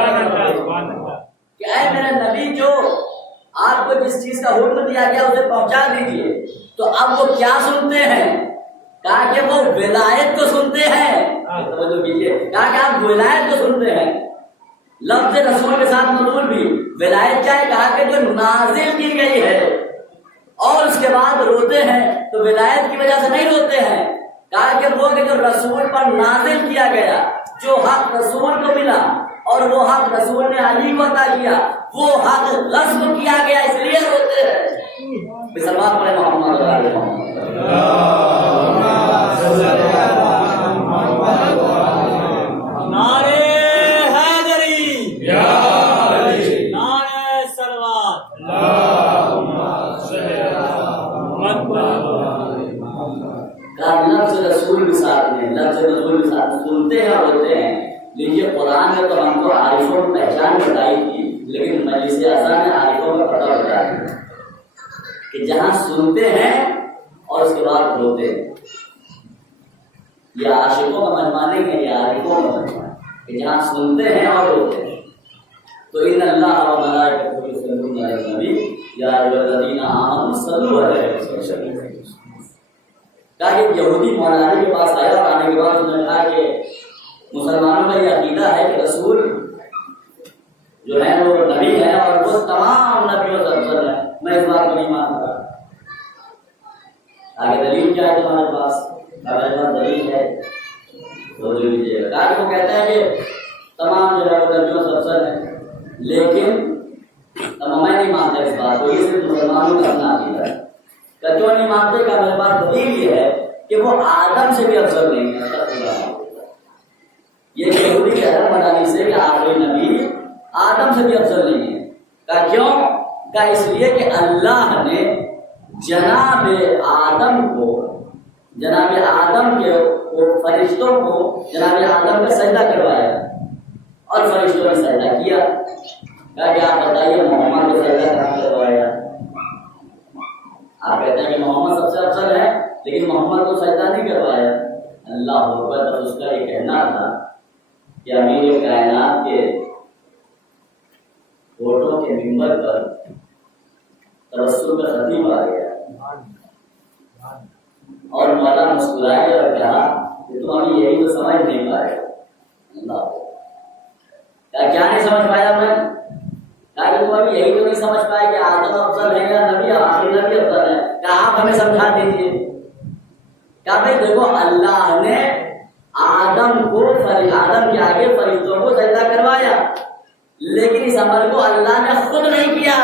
کہ اے میرے نبی جو آپ کو جس چیز کا حکم دیا گیا اسے پہنچا دیجیے۔ تو اب وہ کیا سنتے ہیں؟ کہا کہ وہ ولایت کو سنتے ہیں۔ توجہ کیجیے، کہا کہ آپ ولایت کو سنتے ہیں، لفظ رسول کے ساتھ نزول بھی۔ ولایت کیا ہے؟ کہا کہ جو نازل کی گئی ہے اور اس کے بعد روتے ہیں تو ولایت کی وجہ سے نہیں روتے ہیں، کہا کہ وہ کہ جو رسول پر نازل کیا گیا، جو حق رسول کو ملا اور وہ حق رسول نے علی کو عطا کیا، وہ حق غصب کیا گیا اس لیے روتے ہیں۔ بسلام پڑھے محمد نعرے حیدری، نعرے سلوات، لفظ رسول بھی ساتھ میں، لفظ رسول بھی ساتھ سنتے ہیں اور ہوتے ہیں۔ لیکن قرآن نے تو ہم کو عارفوں کی پہچان بتائی تھی، لیکن مجلس اعظم نے عارفوں کا پتہ بتا دیا کہ جہاں سنتے ہیں اور اس کے بعد روتے ہیں۔ یہ عاشقوں کا مجمع نہیں ہے، یہ عارفوں کا مجمع ہے کہ جہاں سنتے ہیں اور روتے ہیں۔ تو ان اللہ و ملائکتہ یصلون علی النبی یا ایھا الذین آمنوا صلوا علیہ وسلم۔ کہا کہ یہودی مولانا کے پاس آیا اور آنے کے بعد انہوں نے کہا کہ مسلمانوں کا یہ عقیدہ ہے کہ رسول جو ہے وہ نبی ہے اور وہ تمام نبیوں سے افضل ہے، میں اس بات کو نہیں مانتا۔ آگے دلیل کیا ہے تمہارے پاس؟ ہمارے پاس دلیل ہے، وہ لیجیے گا۔ کہا کہ وہ کہتا ہے کہ تمام جو ہے وہ نبیوں سے افضل ہے، لیکن میں نہیں مانتا اس بات کو، یہ صرف مسلمانوں کا اپنا عقیدہ ہے۔ کیوں نہیں مانتے؟ کہ میرے پاس دلیل یہ ہے کہ وہ آدم سے بھی افضل نہیں ہے۔ یہ یہودی کا حرم بنانے سے کہ آخری نبی آدم سے بھی افضل نہیں ہے۔ کہا کیوں؟ کہا اس لیے کہ اللہ نے جناب آدم کو، جناب آدم کے فرشتوں کو جناب آدم کا سجدہ کروایا اور فرشتوں نے سجدہ کیا۔ کہا کہ آپ بتائیے محمد کو سجدہ کہاں کروایا؟ آپ کہتے ہیں کہ محمد سب سے افضل ہے لیکن محمد کو سجدہ نہیں کروایا۔ اللہ اکبر۔ بس اس کا یہ کہنا تھا کہ امیر کائنات کے فوٹو کے منبر پر تبسم کا خطیب آ گیا اور مولا مسکرائے اور کہا کہ تم ابھی یہی تو سمجھ نہیں پائے۔ اللہ کیا نہیں سمجھ پایا میں؟ کہا کہ تم ابھی یہی تو نہیں سمجھ پائے کہ آدم افضل ہے یا نبی آخری نبی افضل ہے؟ کہا آپ ہمیں سمجھا دیجیے۔ کہا بھائی دیکھو اللہ نے آدم کو آدم کے آگے فرشتوں کو سجدہ کروایا، لیکن اس عمل کو اللہ نے خود نہیں کیا۔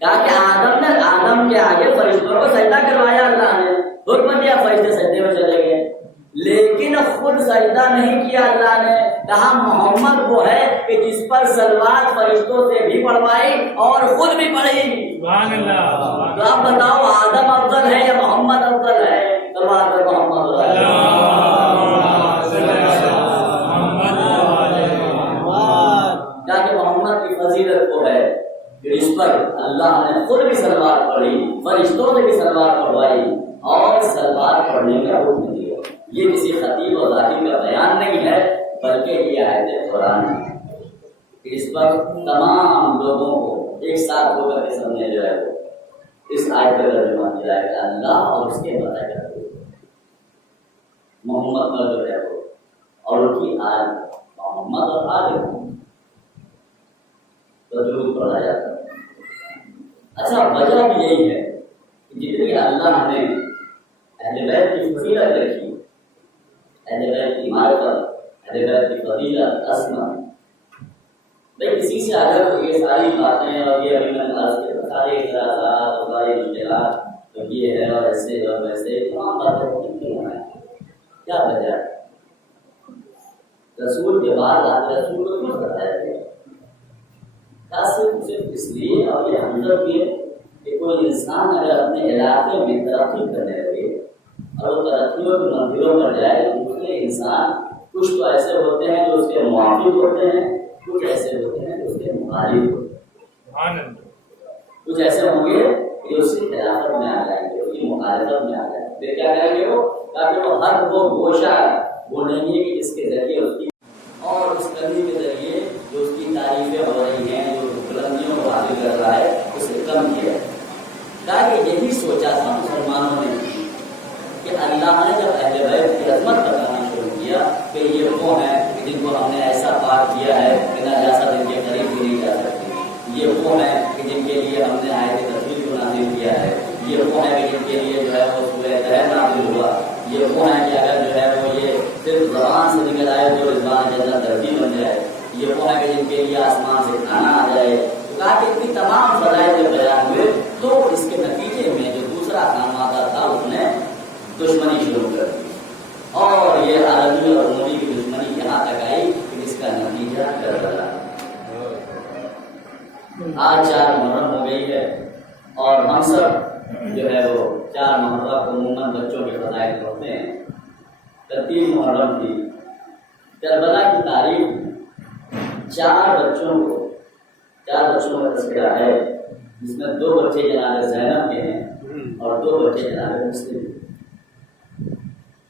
کہا کہ آدم نے آدم کے آگے فرشتوں کو سجدہ کروایا، اللہ نے حکم دیا، فرشتے سجدے میں چلے گئے۔ لیکن خود سجدہ نہیں کیا اللہ نے. کہا محمد وہ ہے کہ جس پر صلوات فرشتوں سے بھی پڑھوائی اور خود بھی پڑھی. سبحان اللہ. تو آپ بتاؤ آدم افضل ہے یا محمد افضل ہے؟ صلوات پر محمد تاکہ محمد کی فضیلت وہ ہے کہ اس پر اللہ نے خود بھی صلوات پڑھی، فرشتوں سے بھی صلوات پڑھوائی اور صلوات پڑھنے کا حکم دیا. یہ کسی خطیب اور ذاکر کا بیان نہیں ہے بلکہ یہ آیت قرآن ہے کہ اس پر تمام لوگوں کو ایک ساتھ ہو کر کے سمجھا جو ہے وہ اس آیت کا ترجمہ کیا ہے کہ اللہ اور اس کے بتایا محمد کا جو ہے وہ اور ان کی آل محمد اور آل تو ضرور پڑھا جاتا ہے. اچھا وجہ بھی یہی ہے کہ جتنی اللہ نے اہل بیت کی فضیلت رکھی، اہل بیت کی معرفت، اہل بیت کی فضیلت، عصمت، بھائی کسی سے اگر یہ ساری باتیں اور یہ ابھی میں نے عرض کیا سارے اعتراضات اور سارے مشکلات تو یہ ہے اور ایسے اور ویسے تمام باتیں کیوں ہیں؟ کیا وجہ ہے؟ رسول کے بعد آتے رسول کو کیوں بتایا گیا؟ کیا صرف اس لیے اور یہ ہمدرد بھی ہے کہ کوئی انسان اگر اپنے علاقے میں ترقی کرنے لگے اور وہ ترقیوں کی منزلوں پر جائے تو دوسرے انسان کچھ تو ایسے ہوتے ہیں جو اس کے موافق ہوتے ہیں، کچھ ایسے ہوتے ہیں جو اس کے مخالف ہوتے ہیں، کچھ ایسے ہوں گے کہ اس کی خلافت میں آ جائیں گے، اس کی مخالفت میں آ جائیں گے. پھر کیا کریں گے وہ؟ تاکہ وہ ہر وہ گوشہ بولیں گے کہ جس کے ذریعے اس کی اور اس کمی کے ذریعے جو اس کی تعریفیں ہو رہی ہیں، جو بلندیوں کو حاصل کر رہا ہے اسے کم کیا. تاکہ یہی سوچا تھا مسلمانوں نے کہ اللہ نے جب اہل بیت کی عظمت بتانا شروع کیا کہ یہ وہ ہیں جن کو ہم نے ایسا پاک کیا ہے کہ نجاست ان کے قریب بھی نہیں جا سکتی، یہ وہ ہیں کہ جن کے لیے ہم نے آیت تفصیل کو نازل کیا ہے، یہ وہ ہیں کہ جن کے لیے جو ہے وہ سورہ طہر نازل ہوا، یہ وہ ہیں کہ اگر جو ہے وہ یہ صرف زبان سے نکل آئے تو رضوان جنت درجی بن جائے، یہ وہ ہیں کہ جن کے لیے آسمان سے کھانا آ جائے. تاکہ اتنی تمام فضائل جو بیان ہوئے تو اس کے نتیجے میں جو دوسرا کام آتا تھا اس نے دشمنی شروع کر دی اور یہ عربی اور عمومی کی دشمنی یہاں تک آئی کہ اس کا نتیجہ کربلا. آج 4 محرم ہو گئی ہے اور ہم سب جو ہے وہ 4 محرم کو عموماً بچوں کے فضائل پڑھتے ہیں. 3 محرم تھی کربلا کی تاریخ 4 بچوں کا تذکرہ ہے جس میں 2 بچے جناب زینب کے ہیں اور 2 بچے جناب مسلم کے.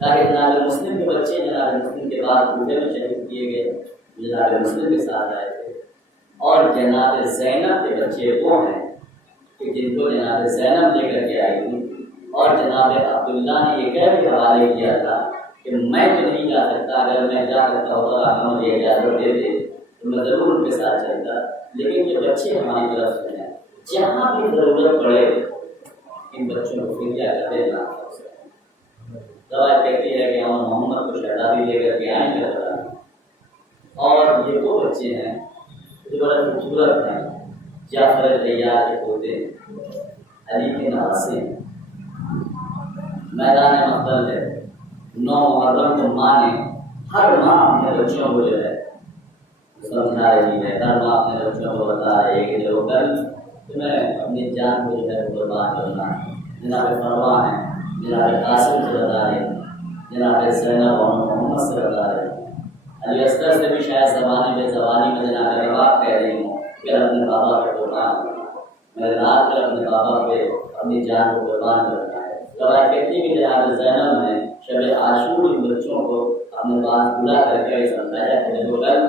تاکہ جناب مسلم کے بچے جناب مسلم کے بعد کوفے میں شہید کیے گئے، جناب مسلم کے ساتھ آئے تھے. اور جناب زینب کے بچے وہ ہیں کہ جن کو جناب زینب لے کر کے آئی تھی اور جناب عبداللہ نے یہ کہہ کے حوالے کیا تھا کہ میں تو نہیں جا سکتا، اگر میں جا سکتا ہوتا ہم یہ اجازت دے دے تو میں ضرور ان کے ساتھ چلتا، لیکن یہ بچے ہماری طرف سے ہیں، جہاں بھی ضرورت پڑے ان بچوں کو پھر کیا کر دینا. روایت کہتی ہے کہ ہم محمد کو شہزادی لے کر کے آئیں کربلا اور یہ 2 بچے ہیں جو بڑا خوبصورت ہیں. جعفر طیار کے پوتے علی کے نواسے ہیں. میدان مقتل ہے 9 محرم کو ماں نے ہر ماں اپنے بچوں کو جو ہے سمجھا رہی ہے، ہر ماں اپنے بچوں کو بتا رہی ہے کہ جو کل تمہیں اپنی جان کو جو ہے قربان کرنا ہے. جناب فرما ہے، جناب قاسم سے بتا رہے ہیں، جناب زینب اور محمد سے بتا رہے ہیں. علی اصغر سے بھی شاید زبانی میں جناب رباب کہہ رہی ہوں کہ اپنے بابا کو قربان کرنا، میں رات کر اپنے بابا پہ اپنی جان کو قربان کرنا ہے. روایت کہتی ہے کہ جناب زینب نے شب عاشور ان بچوں کو اپنے پاس بلا کر کے سمجھایا کہ جو کل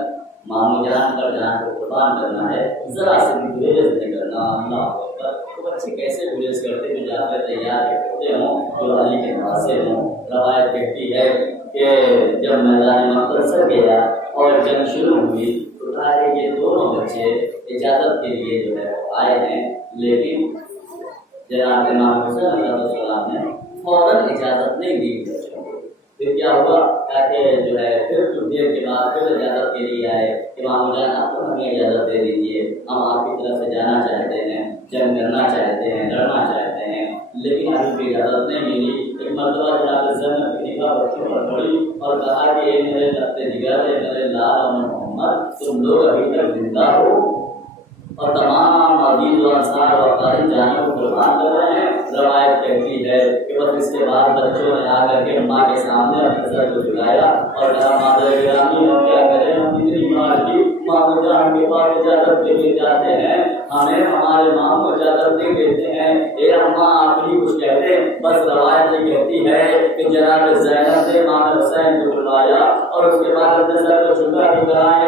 مامو جان پر جان کو قربان کرنا ہے ذرا سے بھی گریز نہیں کرنا. اللہ اکبر. تو بچے کیسے گریز کرتے جو جعفر طیار کے پوتے ہوں جو علی کے نواسے ہوں. روایت کہتی ہے کہ جب میدان مقتل سے گیا اور جنگ شروع ہوئی تو کہا ہے کہ 2 بچے اجازت کے لیے جو ہے وہ آئے ہیں، لیکن جناب امام حسین علیہ السلام نے فوراً اجازت نہیں دی بچوں کو. پھر کیا ہوا کہ جو ہے پھر کچھ دیر کے بعد پھر اجازت کے لیے آئے کہ امام جان آپ تو ہمیں اجازت دے دیجیے، ہم آپ کی طرف سے جانا چاہتے ہیں، جنگ کرنا چاہتے ہیں، لڑنا چاہتے ہیں، لیکن ابھی بھی اجازت نہیں ملی۔ ایک مرتبہ جناب زینب کی نگاہ بچوں پر پڑی اور کہا کہ اے میرے لفظ جگر، اے میرے لال اور محمد، تم لوگ ابھی تک زندہ ہو اور تمام عزیز و انصار و اقارب جانوں کو قربان کر رہے ہیں۔ روایت کہتی ہے کہ بس اس کے بعد بچوں نے آ کر کے ماں کے سامنے اپنے سر کو جھکایا اور کہا مادر گرامی ہم کیا کریں، ہم کتنی مار کی مامو جان کے پاس اجازت دے کے جاتے ہیں، ہمیں ہمارے ماں کو اجازت نہیں دیتے ہیں، اے اماں آپ ہی کچھ کہتے ہیں۔ بس روایت یہ کہتی ہے کہ جناب زینب نے امام حسین کو بلایا اور اس کے بعد اپنے سر کو جھکا کے کہا کہ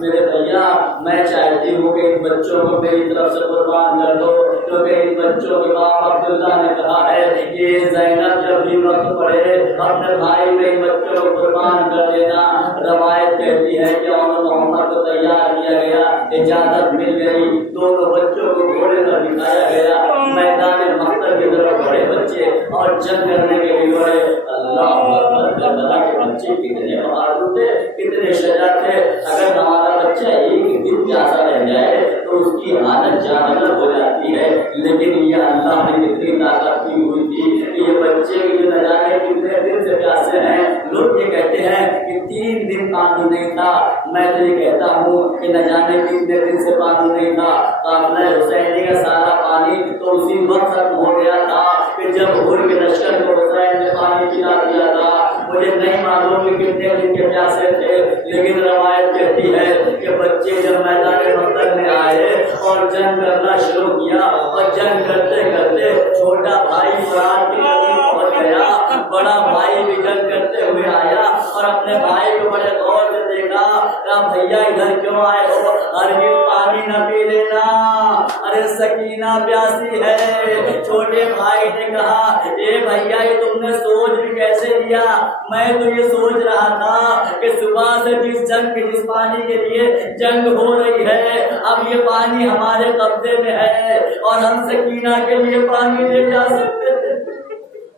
میرے بھیا میں چاہتی ہوں کہ ان بچوں کو میری طرف سے قربان کر دو، کیونکہ ان بچوں کے باپ عبداللہ نے کہا ہے کہ زینب جب بھی وقت پڑے اپنے بھائی میں ان بچوں کو قربان کر دینا۔ روایت کہتی ہے کہ عمر محمد کو تیار کیا گیا، اجازت مل گئی، دونوں بچوں کو گھوڑے پر بٹھایا گیا، میدان مقتل کی طرف بڑے بچے اور جنگ کرنے کے لیے بڑے۔ اللہ اکبر، کربلا کے بچے کتنے بہادر تھے، کتنے شجاع تھے۔ اگر ہمارا بچہ ایک دن پیاسا رہ جائے تو اس کی حالت جانور ہو جاتی ہے، لیکن یہ اللہ نے کتنی طاقت دی ہوئی تھی کہ یہ بچے جو نہ جانے کتنے دن سے پیاسے ہیں۔ لوگ یہ کہتے ہیں کہ 3 دن پانی نہیں تھا، میں تو یہ کہتا ہوں کہ نہ جانے کتنے دن سے پانی نہیں تھا۔ قافلہ حسینی کا سارا پانی تو اسی وقت ختم ہو گیا تھا کہ جب حور کے لشکر کو حسین نے پانی پلا دیا تھا۔ مجھے نہیں معلوم کہ کتنے دن کے پیاسے تھے، لیکن روایت کہتی ہے کہ بچے جب میدان مقتل میں آئے اور جنگ کرنا شروع کیا اور جنگ کرتے کرتے چھوٹا بھائی فرات کے قریب پہنچ گیا، بڑا بھائی بھی جنگ کرتے ہوئے آیا اور اپنے بھائی کو بڑے غور سے دیکھا، کہا بھیا ادھر کیوں آئے ہو، ہرگز پانی نہ پی لینا، ارے سکینہ پیاسی ہے۔ چھوٹے بھائی نے کہا اے بھیا یہ تم نے سوچ بھی کیسے لیا، میں تو یہ سوچ رہا تھا کہ صبح سے جس پانی کے لیے جنگ ہو رہی ہے اب یہ پانی ہمارے قبضے میں ہے اور ہم سکینہ کے لیے پانی لے جا سکتے ہیں،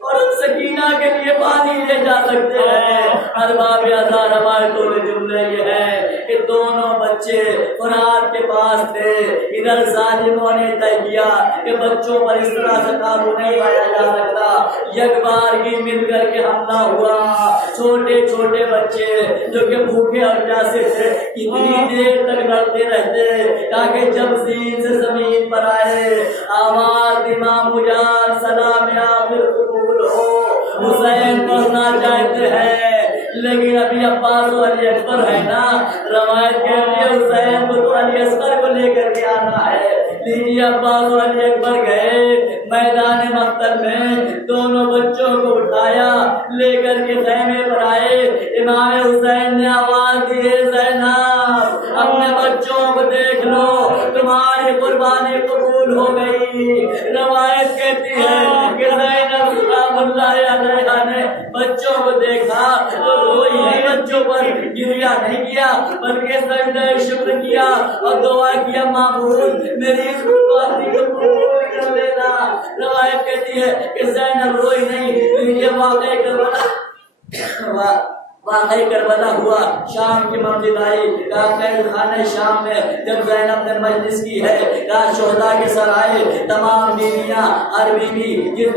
اور ہم سکینہ کے لیے پانی لے جا سکتے ہیں۔ ارباب ازا روایتوں میں جملے یہ ہے کہ دونوں بچے فرات کے پاس تھے، ادھر ظالموں نے طے کیا کہ بچوں پر اس طرح سے قابو نہیں پایا جا سکتا، یکبارگی مل کر کے حملہ ہوا۔ چھوٹے چھوٹے بچے جو کہ بھوکے اور پیاسے تھے کتنی دیر تک لڑتے رہتے تاکہ جب زین سے زمین پر آئے آواز امام جان سلام آخر قبول ہو، حسین پڑھنا چاہتے ہیں لیکن ابھی عباس و علی اکبر ہے نا، روایت کہتی ہے حسین کو تو علی اصغر کو لے کر کے آنا ہے۔ لیجیے عباس و علی اکبر گئے میدان مقتل میں، دونوں بچوں کو اٹھایا لے کر کے خیمے پر آئے۔ امام حسین نے آواز دی زینب اپنے بچوں کو دیکھ لو، تمہاری قربانی قبول ہو گئی۔ روایت کہتی ہے کہ زینب سلام اللہ علیہا نے بچوں کو دیکھا تو روئی ہے، بچوں پر گریا نہیں کیا بلکہ سجدہ شکر کیا اور دعا کیا معبود میری اس قربانی کو قبول کر لینا۔ روایت کہتی ہے کہ زینب روئی نہیں، یہ واقعی کربلا ہوا، شام کی منزل آئی، خانہ شام میں جب زینب نے مجلس کی ہے، شہداء کے سر آئے، تمام بیویاں ہر بیوی جس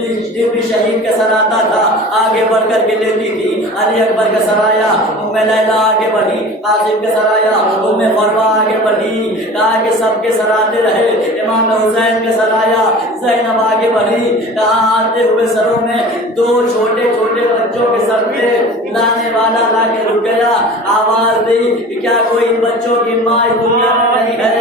بھی شہید کا سر آتا تھا آگے بڑھ کر کے لیتی تھی۔ علی اکبر کا سر آیا، ام لیلا آگے بڑھی، قاسم کا سر آیا، ام فروہ آگے بڑھی، کہا کہ سب کے سر آتے رہے۔ امام حسین کا سر آیا، زینب آگے بڑھی، کہا آتے ہوئے سروں میں 2 چھوٹے چھوٹے بچوں کے سر تھے، لانے والا لا کے رک گیا، آواز دی کہ کیا کوئی ان بچوں کی ماں اس دنیا میں نہیں ہے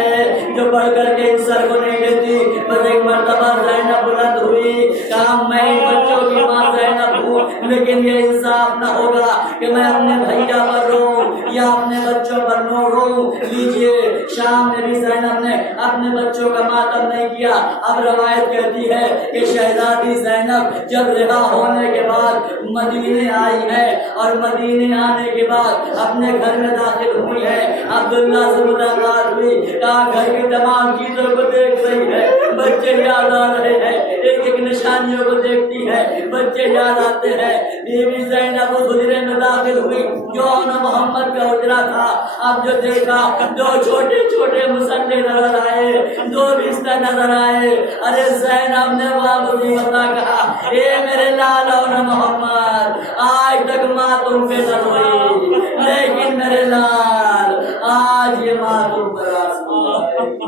جو پڑھ کر کے ان سر کو نہیں لیتی۔ بس ایک مرتبہ زینب بلند ہوئی، کہا میں ان بچوں کی ماں زینب ہوں، لیکن یہ انصاف نہ ہوگا کہ میں اپنے بھیا پر رو یا اپنے بچوں پر نہ رو۔ لیجیے شام میں بھی زینب نے اپنے بچوں کا ماتم نہیں کیا۔ اب روایت کہتی ہے کہ شہزادی زینب جب رہا ہونے کے بعد مدینے آئی ہے اور مدینے آنے کے بعد اپنے گھر میں داخل ہوئی ہے۔ عبد عبداللہ سے ملاقات ہوئی، کہا گھر کی تمام چیزوں کو دیکھ رہی ہے، بچے یاد آ رہے ہیں، ایک ایک نشانیوں کو دیکھتی ہے، بچے یاد آتے ہیں۔ بیوی زینب اس حجرے میں داخل ہوئی جو محمد کا حجرا تھا۔ اب جو دیکھا دو چھوٹے چھوٹے مسلے نظر آئے، دو بستر نظر آئے۔ ارے زینب نے واپسی بتا کہا، اے میرے لالا محمد، آج تک ماں تم پہ نہ روئی، لیکن میرے لال آج یہ ماں تم پر آسمان